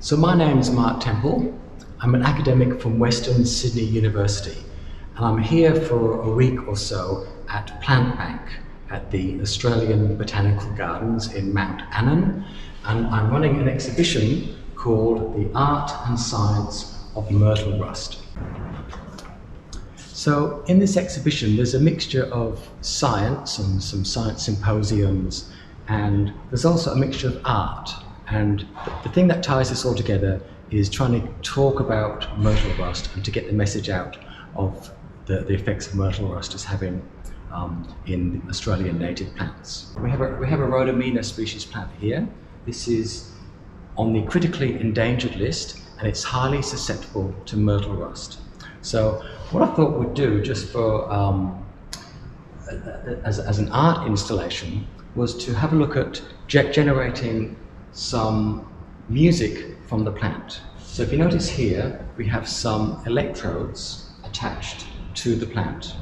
So my name is Mark Temple. I'm an academic from Western Sydney University, and I'm here for a week or so at PlantBank at the Australian Botanical Gardens in Mount Annan, and I'm running an exhibition called The Art and Science of Myrtle Rust. So in this exhibition there's a mixture of science and some science symposiums, and there's also a mixture of art. And the thing that ties this all together is trying to talk about myrtle rust and to get the message out of the effects of myrtle rust is having in Australian native plants. We have a Rhodamnia species plant here. This is on the critically endangered list, and it's highly susceptible to myrtle rust. So what I thought we'd do, just for as an art installation, was to have a look at generating some music from the plant. So if you notice here, we have some electrodes attached to the plant.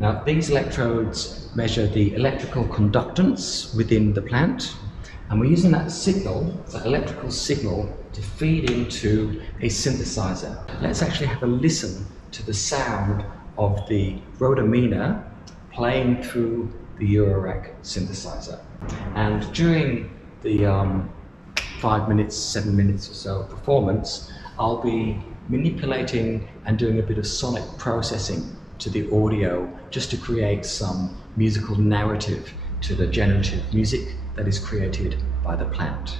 Now these electrodes measure the electrical conductance within the plant, and we're using that signal, that electrical signal, to feed into a synthesizer. Let's actually have a listen to the sound of the Rhodamnia playing through the EuroRack synthesizer. And during the 5 minutes, 7 minutes or so performance, I'll be manipulating and doing a bit of sonic processing to the audio just to create some musical narrative to the generative music that is created by the plant.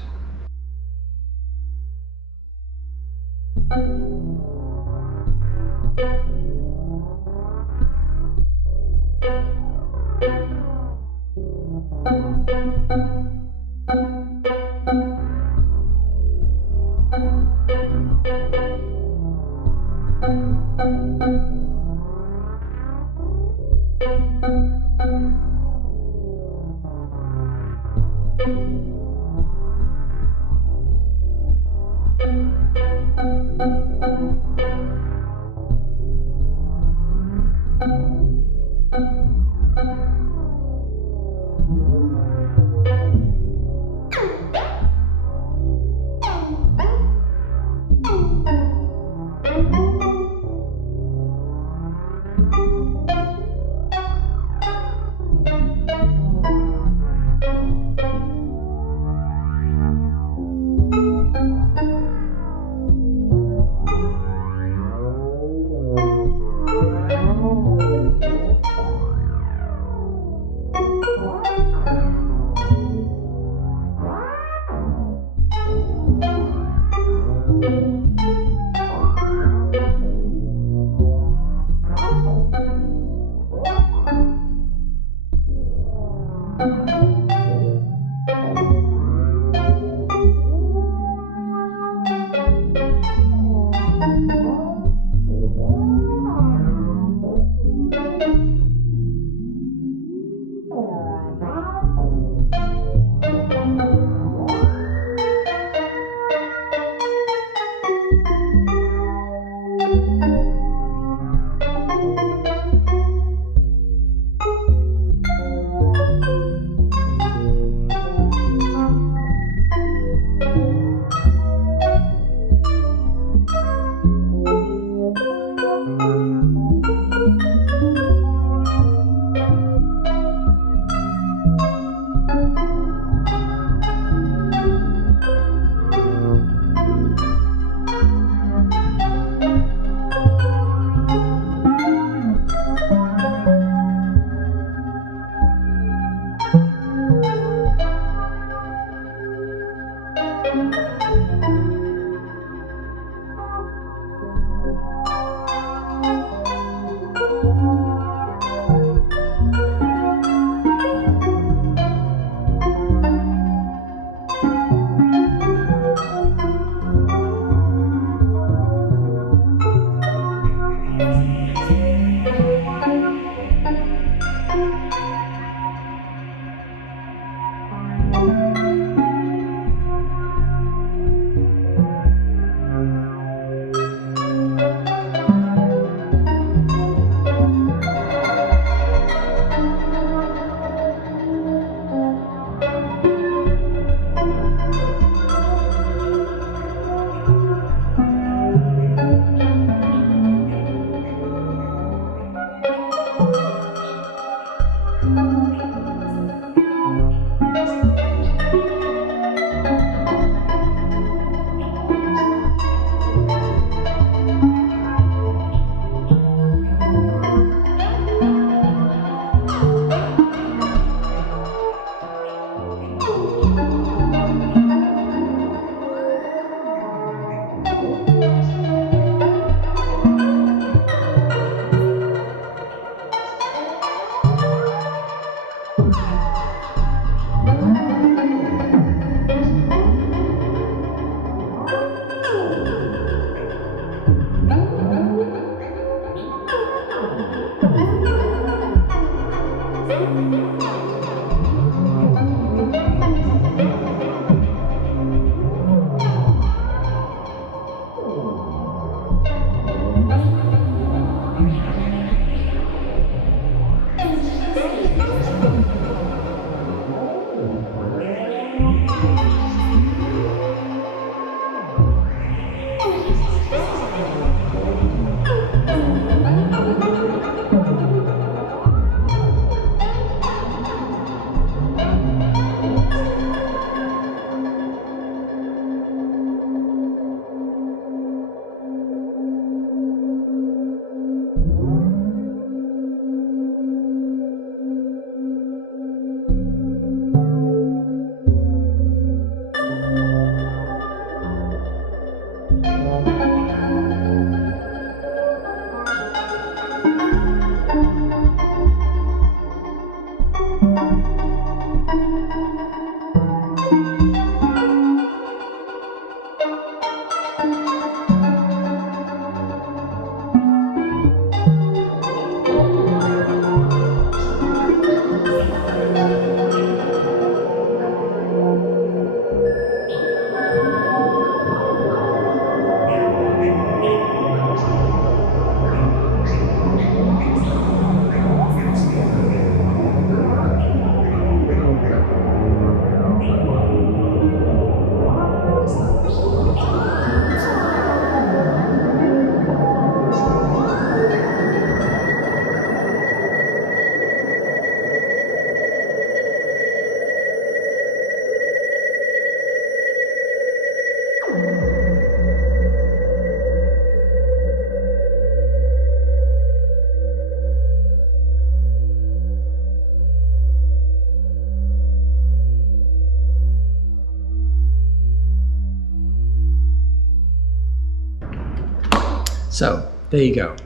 So there you go.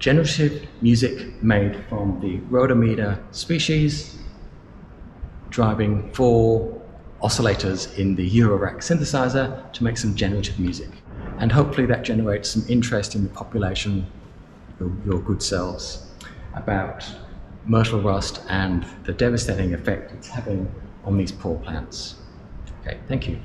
Generative music made from the Rhodamnia species, driving 4 oscillators in the EuroRack synthesizer to make some generative music. And hopefully that generates some interest in the population, your good selves, about Myrtle Rust and the devastating effect it's having on these poor plants. Okay, thank you.